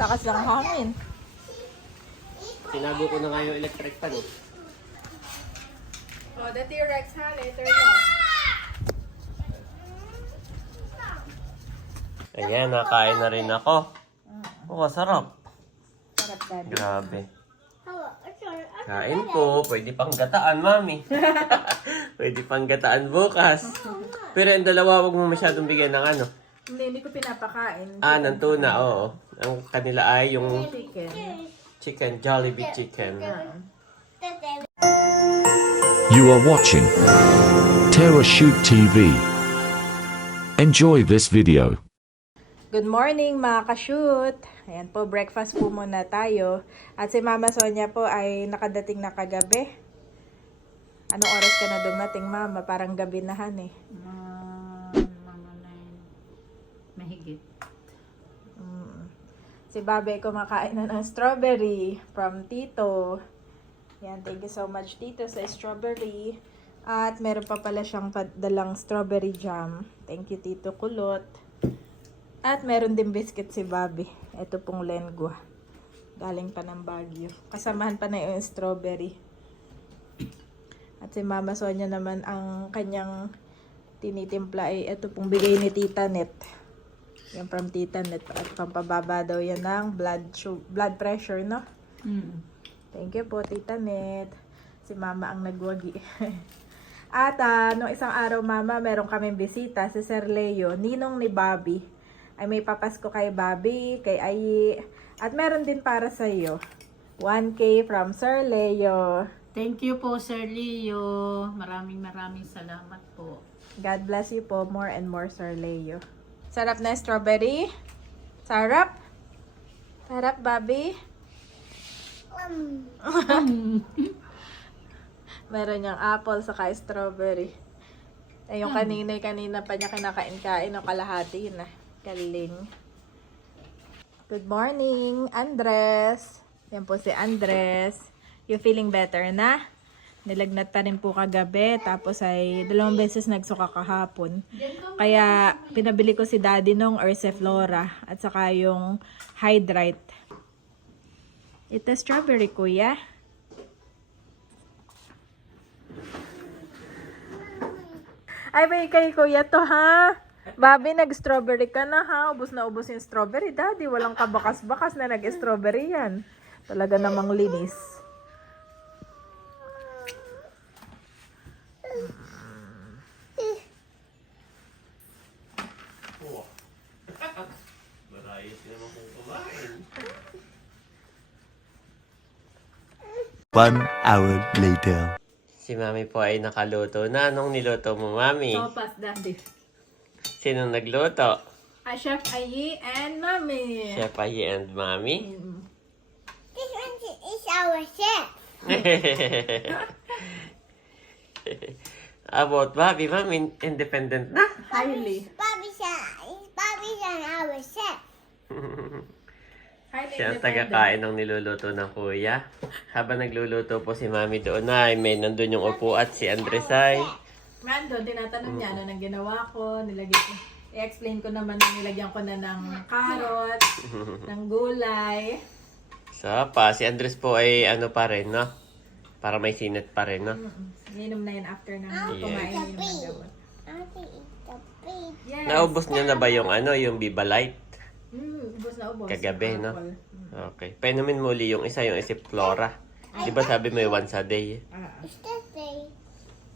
Takas ng hangin. Tinago ko na nga yung electric fan eh. Oh, the T-Rex ha, later on. Ayan, nakain na rin ako. Oh, sarap. Sarap, Daddy. Grabe. Kain po. Pwede pang gataan, Mami. Pwede pang gataan bukas. Pero yung dalawa, wag mo masyadong bigyan ng ano. Hindi ko pinapakain. Ng tuna, oo. Ang kanila ay yung Chicken. Jollibee chicken. You are watching Terra Shoot TV. Enjoy this video. Good morning mga ka-shoot! Ayan po, breakfast po muna tayo. At si Mama Sonia po ay nakadating na kagabi. Anong oras ka na dumating, Mama? Parang gabi na han eh. Mga 9 mahigit. Si Babe kumakain na ng strawberry from Tito. Yan, thank you so much Tito sa strawberry. At meron pa pala siyang dalang strawberry jam. Thank you Tito Kulot. At meron din biscuit si Bobby. Ito pong lengua. Galing pa ng Baguio. Kasamahan pa na yung strawberry. At si Mama Sonia naman ang kanyang tinitimpla ay ito pong bigay ni Tita Net. Yan from Tita Net. At pampababa daw yan ng blood pressure, no? Thank you po, Tita Net. Si Mama ang nagwagi. At nung isang araw, Mama, meron kaming bisita. Si Sir Leo, ninong ni Bobby. Ay may papasko kay Bobby, kay Ayi, at meron din para sa iyo. 1K from Sir Leo. Thank you po, Sir Leo. Maraming salamat po. God bless you po, more and more, Sir Leo. Sarap na strawberry? Sarap? Sarap, Bobby? Meron niyang apple saka strawberry. Ay, yung kanina pa niya kinakain-kain, o kalahati na. Galing. Good morning, Andres. Yan po si Andres. You feeling better na? Nilagnat pa rin po kagabi. Tapos ay 2 beses nagsuka kahapon. Kaya pinabili ko si Daddy nung Ursiflora. At saka yung Hydrate. Ito strawberry, kuya. Ay, may kay kuya to, ha? Bobby, nag-strawberry ka na, ha? Ubus na ubus yung strawberry, Daddy. Walang kabakas-bakas na nag-strawberry yan. Talaga namang linis. Marayos naman kung kumain. 1 hour later. Si Mami po ay nakaluto na. Anong niluto mo, Mami? Sopas, Daddy. Sinong nagluto? Chef Ayi and Mami. Chef Ayi and Mami? This one is our chef. About Bobby, Mami, independent na. Highly. Bobby's our chef. Highly Siya ang independent. tagakain ng niluluto ng kuya. Habang nagluluto po si Mami doon ay may nandun yung upo at si Andres ay Nandun, tinatanong niya ano nang ginawa ko. I-explain ko naman na nilagyan ko na ng carrot, ng gulay. si Andres po ay ano pa rin, no? Para may sinit pa rin, no? Inom na yun after ng Yes. kumain ng gamot. I want to eat the pig. Yes. Naubos niyo na ba yung ano, yung Viva Light? Ubos na ubos. Kagabi, no? Apple. Okay. Painumin mo uli yung isa, yung Isiflora. Di ba sabi mo yung once a day? It's the thing.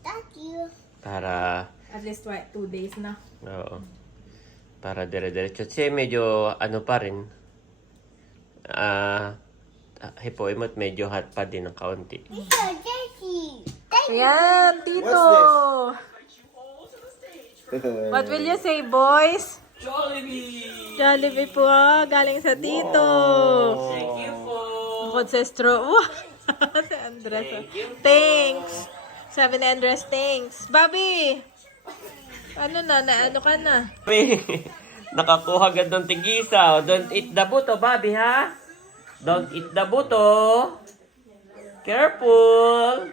Thank you. Para, At least 2 days na. oo. Para dire-diretso. Kasi medyo, ano pa rin, hipoimot medyo hot pa din ng kaunti. It's your Jessie. Ayan, Tito! What will you say, boys? Jollibee! Jollibee po, galing sa Tito. Thank you po! Bukod sa straw. Wow! Si Andres. Thanks! Sabi ni Andres, thanks. Bobby! Ano ka na? Nakakuha agad ng tigisa. Don't eat the buto, Bobby, ha? Don't eat the buto. Careful.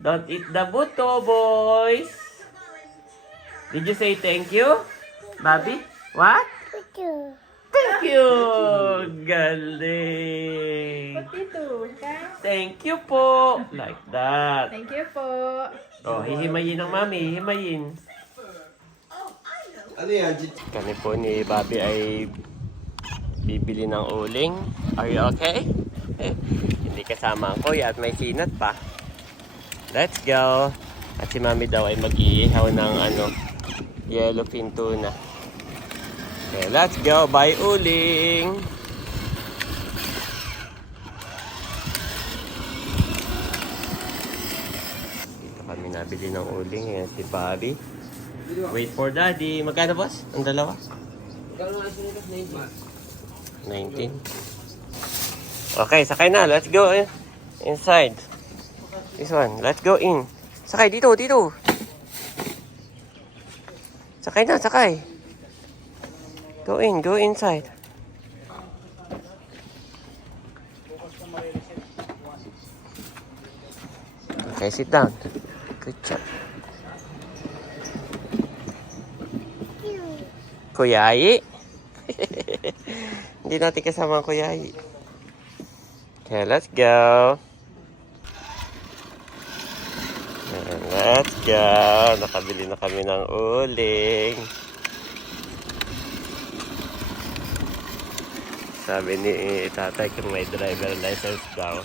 Don't eat the buto, boys. Did you say thank you, Bobby? What? Thank you. Thank you. Galing. Tito, Thank you po. Like that. thank you po. Oh, hihimayin ng mami. Hihimayin. Ano yan? Kami po ni Bobby ay bibili ng uling. Are you okay? Hindi kasama ang kuya at may sinat pa. Let's go. At si mami daw ay mag-iihaw ng yellowfin tuna. Okay, let's go. Bye uling. Dito kami nabili ng uling. Ayan si Bobby. Wait for daddy. Magkano boss? Ang dalawa? 19. Okay, sakay na. Let's go inside. This one. Let's go in. Sakay dito, dito. Sakay na, sakay. Go inside. Okay, sit down. Good job. Kuyayi. Hindi natin kasama ang kuyayi. Okay, let's go. Let's go. Nakabili na kami ng uling. Sabi ni tatay kung may driver license daw.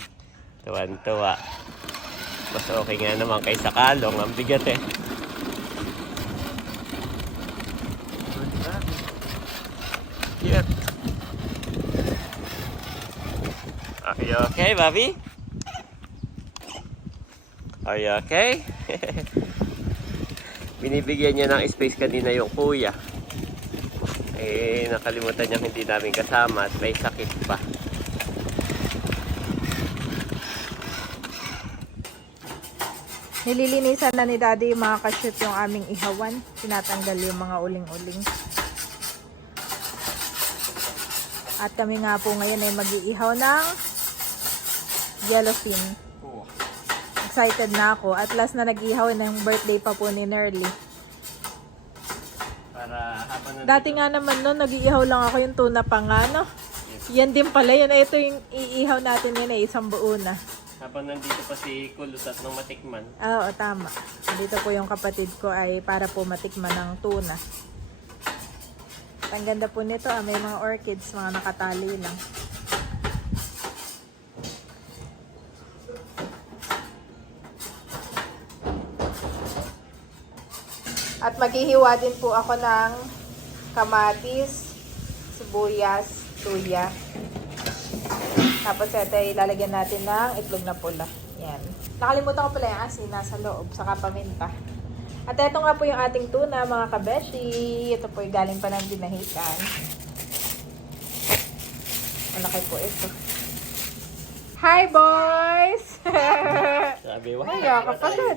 Tuwan-tuwa. Mas okay nga naman kaysa kalong. Ang bigat eh. Cute. Are you okay, Bobby? Are you okay? Binibigyan niya ng space kanina yung kuya. Eh, nakalimutan niya hindi namin kasama at may sakit pa. Nililinisan na ni Daddy yung mga kashoot yung aming ihawan. Tinatanggal yung mga uling-uling. At kami nga po ngayon ay mag-iihaw ng yellowfin. Excited na ako. At last na nag-ihaw ng birthday pa po ni Nerly. Para habang Dati nga naman no, nag-iihaw lang ako yung tuna pa nga, no? Yan din pala yun. Ito yung iihaw natin yun ay isang buo na. habang nandito pa si Kulot at nung matikman. Oo, tama. Dito po yung kapatid ko ay para po matikman ng tuna. Ang ganda po nito, may mga orchids, mga nakatali lang. At maghihiwa din po ako ng kamatis, sibuyas, luya. Tapos ito ay lalagyan natin ng itlog na pula. Yan. Nakalimutan ko pala yung asin nasa loob, saka paminta. At ito nga po yung ating tuna, mga kabeshi. Ito po yung galing pa ng binahikan. Malaki po ito. Hi, boys! Sabi, wow, Ay, kapatid.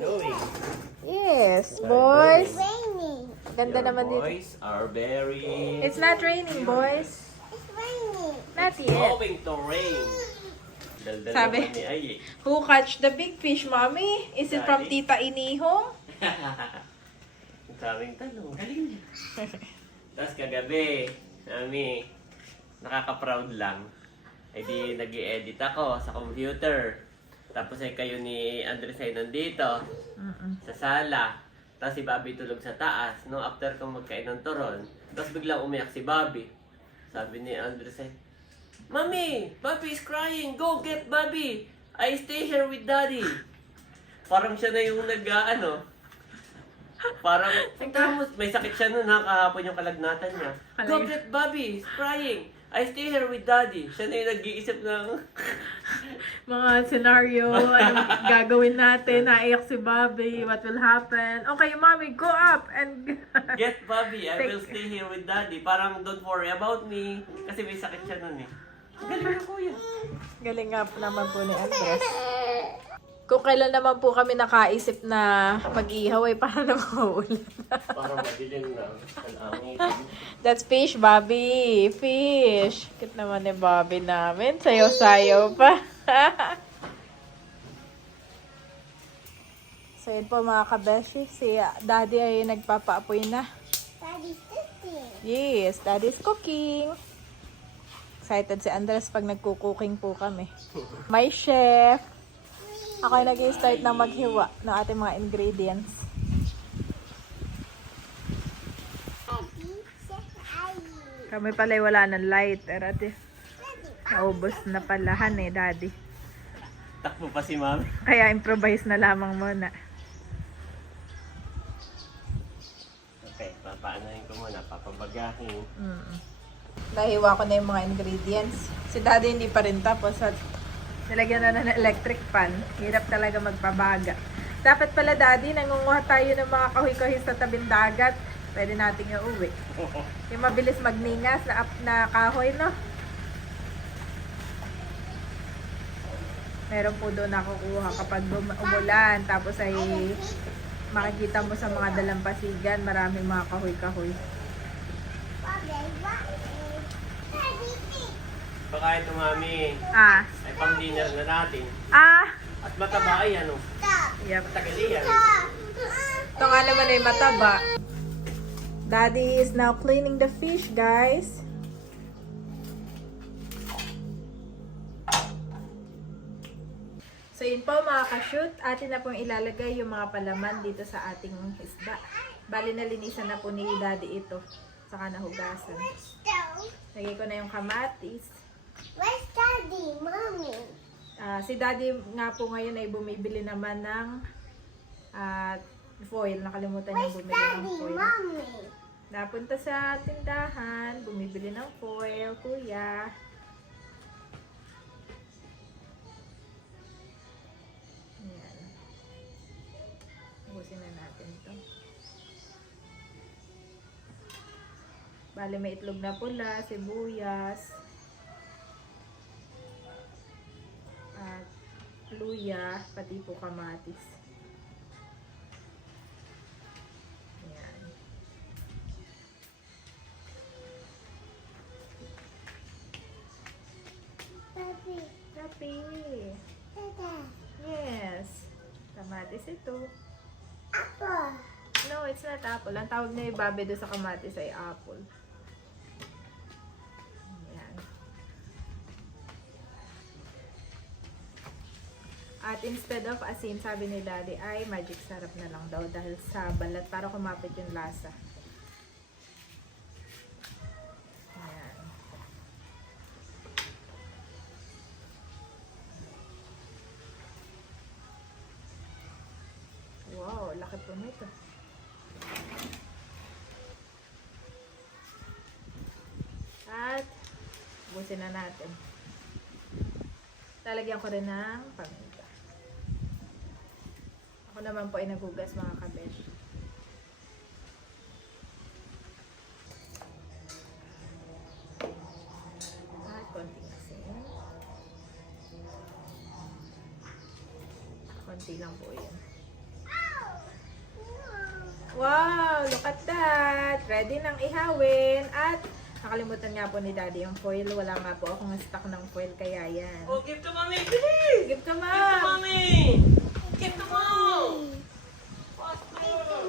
Yes, boys. Raining. Ganda Your naman dito. boys are very It's not raining, boys. It's raining. Not yet. going to rain. Daldal Sabi. naman ni Aye. Who catch the big fish, mommy? Is it from Daddy. Tita Inihong? Ang daming tanong. Galing niya. Tapos kagabi, Mami, nakaka-proud lang. Ay di nag-i-edit ako sa computer. Tapos ay kayo ni Andres ay nandito sa sala. Tapos si Bobby tulog sa taas. No, after kong magkain ng turon. Tapos biglang umiyak si Bobby. Sabi ni Andres ay, Mami, Bobby is crying. Go get Bobby. I stay here with Daddy. Parang siya na yung parang, may sakit siya nun ha, kahapon yung kalagnatan niya. Go get Bobby, he's crying. I stay here with Daddy. Siya na yung nag-iisip ng... Mga scenario, ano gagawin natin, naiyak si Bobby, what will happen. Okay, mommy, go up and... Get Bobby, I will stay here with Daddy. Parang don't worry about me. Kasi may sakit siya nun eh. Galing na kuya. Galing nga po naman po ni Andres. Kung kailan naman po kami nakaisip na mag-ihaw ay para na mauulan. Parang madilim na. Kalangit. That's fish, Bobby. Fish. Cute naman ni Bobby namin. Sayaw-sayaw pa. So yun po mga kabeshi. Si Daddy ay nagpapaapoy na. Daddy's cooking. Yes, Daddy's cooking. Excited si Andres pag nagkukuking po kami. My chef. Ako ay nag-start na maghiwa ng ating mga ingredients. Kami pala wala ng lighter. Ate, naubos na palahan eh, daddy. Takbo pa si mami. Kaya improvise na lamang muna. Okay, papaanahin ko muna, papabagahin. Nahiwa ko na yung mga ingredients. Si daddy hindi pa rin tapos at nilagyan na ng electric pan. Hirap talaga magpabaga. Dapat pala daddy, nangunguha tayo ng mga kahoy-kahoy sa tabing dagat. Pwede nating iuwi. Yung mabilis magningas na kahoy, no? Meron po doon nakukuha kapag umulan. Tapos ay makikita mo sa mga dalampasigan, maraming mga kahoy-kahoy. Pagkain ito mami, Ah. ay pang dinner na natin. Ah! At mataba ay ano, Yep. matagal yan. Ito nga naman ay mataba. Daddy is now cleaning the fish, guys. So yun po mga ka-shoot, atin na pong ilalagay yung mga palaman dito sa ating isda. Bali nalinisan na po ni Daddy ito, saka nahugasan. Lagay ko na yung kamatis. Where's Daddy, Mommy? Si Daddy nga po ngayon ay bumibili naman ng foil. Nakalimutan niya Where's bumili ng Daddy, foil. Mommy? Napunta sa tindahan, bumibili ng foil, kuya. Ayan. Ubusin na natin ito. Bale, may itlog na pula, sibuyas, at luya, pati po kamatis. Ayan. Daddy, Kape. Dada, Yes. Kamatis ito. apple. No, it's not apple. Ang tawag na yung babe doon sa kamatis ay apple. Ayan. At instead of asin, sabi ni Daddy, ay magic sarap na lang daw dahil sa balat para kumapit yung lasa. Ayan. Wow, laki po nito. At busin na natin. Lalagyan ko rin ng paminta. Ako naman po ay naghugas mga kabesh. At konting asin. Konti lang po yun. Wow! Look at that! Ready nang ihawin. At nakalimutan nga po ni Daddy yung foil. Wala nga po akong stock ng foil kaya yan. Oh, give to mami, bilis! Give ka, Give to Mom! mami! Give to mom!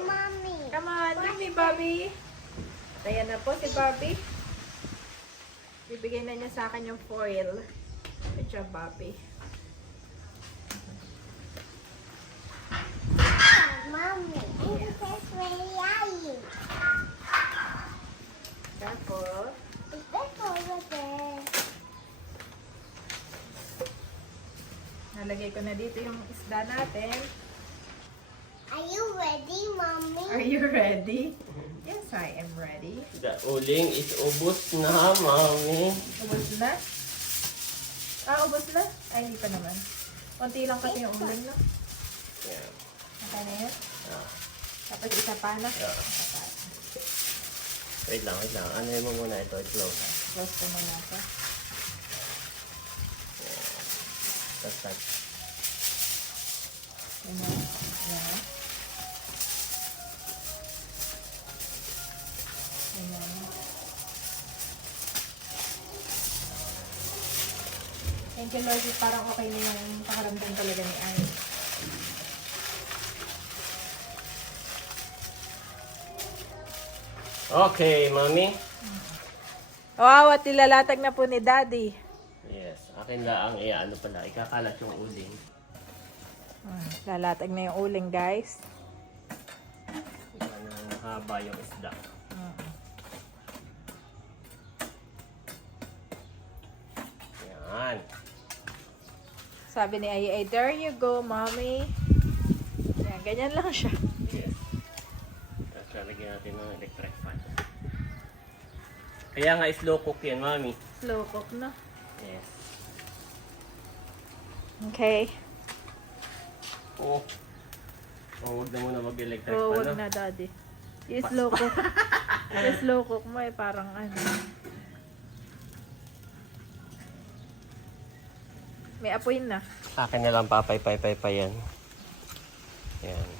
Mommy. Come on, give me, Bobby. Ayan na po si Bobby. Bibigay na niya sa akin yung foil. Good job, Bobby. Mommy, this is really yummy. Tapos, Is this over there? nalagay ko na dito yung isda natin. Are you ready, Mommy? Are you ready? Yes, I am ready. The uling is ubos na, mami. Ubus na? Ubus na? Ay, hindi pa naman. Konti lang kasi yung ulam, no? Yeah. Naka na yun? Ah. Tapos isa pa na? Yeah. Wait lang, wait lang. Ano mo muna ito? Close. Close ko muna ito. Tapos, Ganyan. Ganyan. Ganyan. Thank you, Lord. Parang okay na yung pakaramdam talaga ni Anne. okay, mami. Wow, at nilalatag na po ni Daddy. Yes, akin lang ano pala, ikakalat yung uling. Lalatag na yung uling, guys. Yan ang haba yung isda. Yan. Sabi ni Ay, there you go, mommy. Yan, ganyan lang siya. Yes. Tapos lalagyan natin ng electric fan. Kaya nga slow cook yan, mami. Slow cook na. Yes. Okay. Oh. Oh, huwag na muna mag-electric Oo, fan. wag na, Daddy. Yung slow cook. Yung slow cook mo eh, parang ano. May apoy na. Akin na lang papay-pay-pay pa yan. Yan.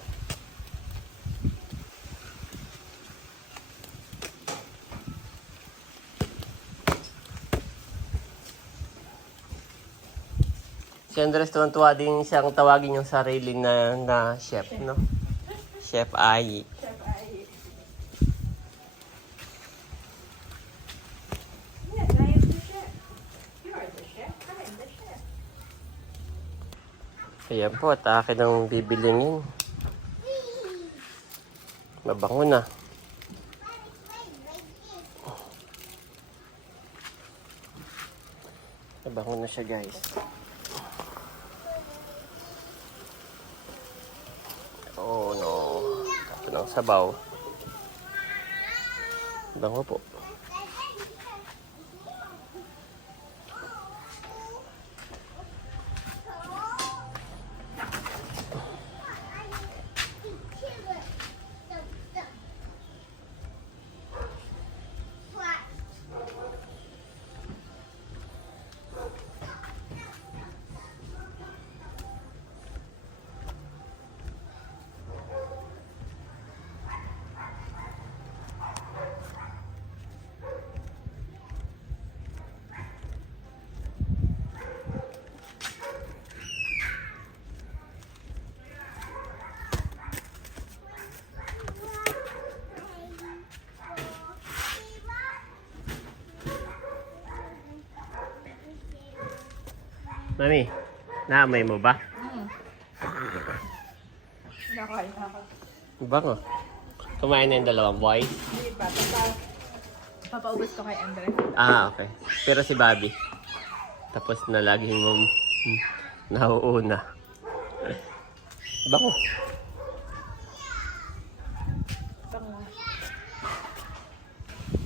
Si Andres tuwan-tuwa din siyang tawagin yung sarili na chef, no? Chef Ai. Yes, I am the chef. You are the chef. I am the chef. Ayan po, at akin ang bibilingin. Mabango na. Mabango na siya, guys. Oh no. Ito ng sabaw. Bango po. Mami, naamoy mo ba? Nakain na ako. Bango. Kumain na yung dalawang boy? Hindi pa. Papaubos ko kay Andres. Ah, okay. Pero si Bobby, tapos na laging mong nauuna. Bango.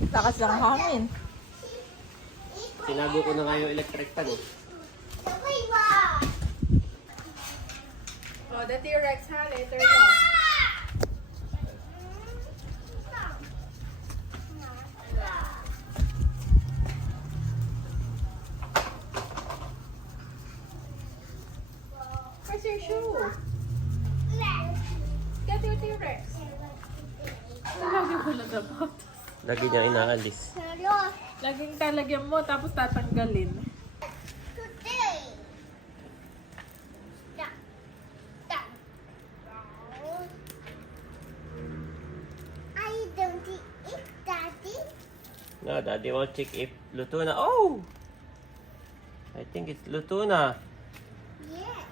Lakas lang hangin. Sinago ko na nga yung electric fan eh. Oh, the T-Rex ha, later on. Where's your shoe? Get your T-Rex. Lagi mo na dapat. Lagi niya inaalis. Laging talagyan mo, tapos tatanggalin. Today. I don't eat, Daddy. No, Daddy will check if luto na. Oh! I think it's luto na. Yes.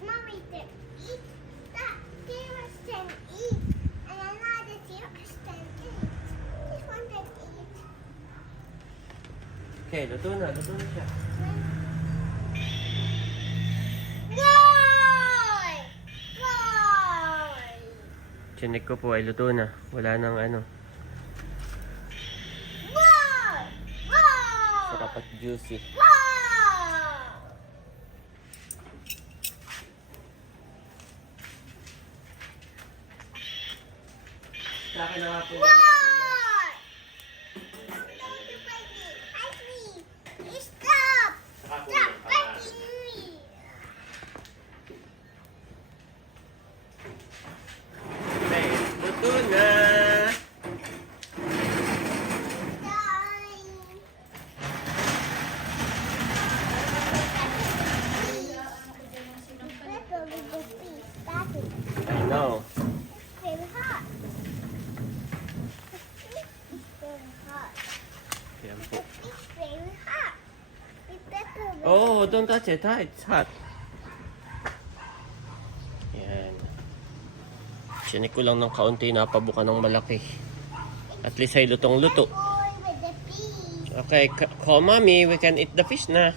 Mommy can eat. That T-Rex can eat. And another T-Rex can eat. This one can eat. Okay, luto na. Luto na siya. Goal! Goal! Chinik ko po ay luto na. Wala nang ano. Goal! Goal! Sarap at juicy. Goal! Sa akin na nga po. Goal! Stop! Stop biting me! Okay, luto na. Dying. It's very hot. We better Oh, don't touch it. Ha? It's hot. Yan. Chinik ko lang ng kaunti, napabuka ng malaki. At least ay lutong-luto. boy with the bee. Okay, call mommy. We can eat the fish na.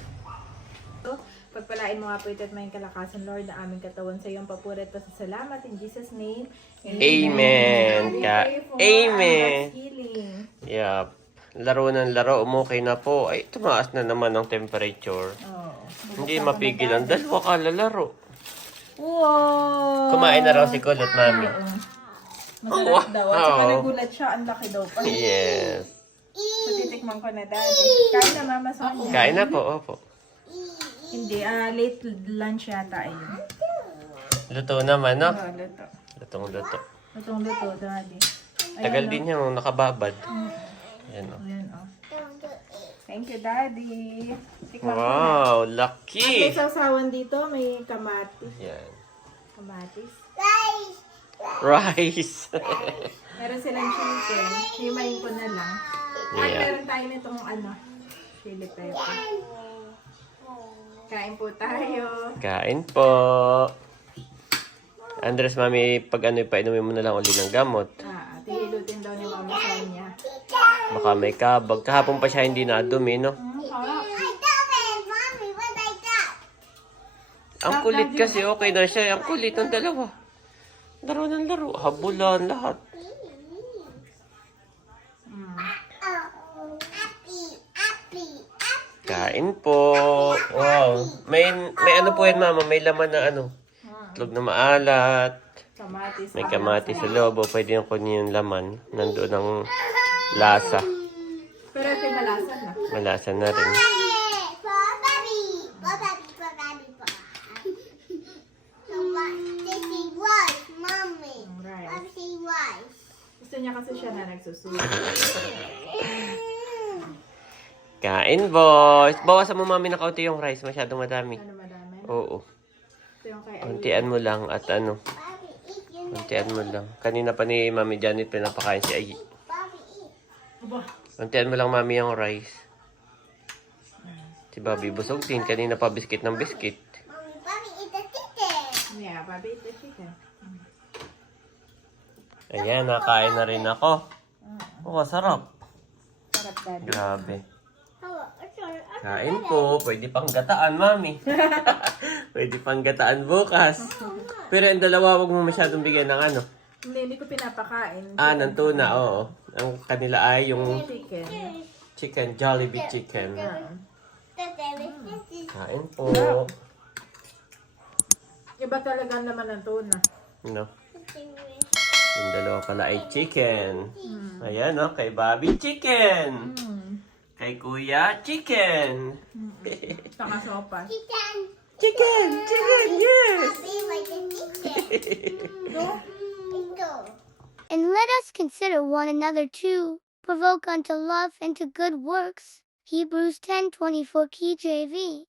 Pagpalain mo nga po ito at may kalakasan, Lord, na aming katawan sa iyong papurit pa sa salamat. In Jesus' name, Amen. Amen. God's healing. Yup. Laro ng laro. Okay na po. Ay, tumaas na naman ang temperature. Oh. Hindi mapigil ang dalawa kalalaro. Wow! Kumain na raw si Kulot, mami. Masarap daw. At saka Wow. nagulat siya, ang laki daw pa. Yes. Matitikman ko na, Daddy. Kain na, Mama Sonia. Kain na po, opo. Hindi, late lunch yata ayun. Luto naman, no? Oh, luto. Lutong-luto. Lutong luto, Daddy. Tagal Ayan, din yan, nakababad. Ayan, oh. oh. Ayan, oh. Don't do it. Thank you, Daddy. Tikman ko na. Wow, At may lucky! sausawan dito, may kamatis. Yan. Kamatis. Guys, Rice. Meron silang chicken. Himayin ko na lang. At Yeah. meron tayo nitong chili pepper. Kain po tayo. Kain po. Andres, mami, pag ano, painumin mo na lang uli ng gamot. Tihilutin daw ni Mama Sonia. Baka may kabag. Kahapon pa siya hindi na-dumi, no? Harap. I got it, mommy. What I got? Ang kulit kasi, okay na siya. Ang kulit ng dalawa. Laro ng laro. Habulan, lahat. Oh, happy, happy, happy. Kain po. Wow. May ano po yan, mama? May laman na ano? Itlog na maalat. Kamatis. May kamatis sa loob. O pwede yung kunin yung laman. Nandoon ang lasa. Pero ito yung malasa na. Malasa na rin. For Bobby. For Bobby, for Bobby, for So what? This is rice, mommy. Right. Bobby say rice. Gusto niya kasi siya na nagsusulit. Kain, boys. Bawasan mo, mami, na kaunti yung rice. Masyadong madami. Ano madami? Oo. Ito yung kay Untian mo lang at ano. Bobby, eat your Untian mo lang. Kanina pa ni Mami Janet pinapakain si Ayi. Bobby, eat. Aba. Untian mo lang, mami, yung rice. Si Bobby busog din. Kanina pa biskit ng biskit. Mommy, Bobby, eat the chicken. Yeah, Bobby, ito chicken. Ayan, nakain na rin ako. Oh, sarap. Sarap, Daddy. Grabe. Oh, sorry. Kain po. Pwede pang gataan, mami. Pwede pang gataan bukas. Pero yung dalawa, huwag mo masyadong bigyan ng ano. Hindi ko pinapakain. Ng tuna, oo. Ang kanila ay yung Chicken. chicken, Jollibee chicken. Kain po. Iba talaga naman ang tuna. No. Yung dalawa pala ay chicken. Ayan, oh, kay Bobby, chicken. Kay Kuya, chicken. Saka sopas. Chicken. Chicken, chicken, yes. Bobby, like the chicken. And let us consider one another too. Provoke unto love and to good works. Hebrews 10:24 KJV.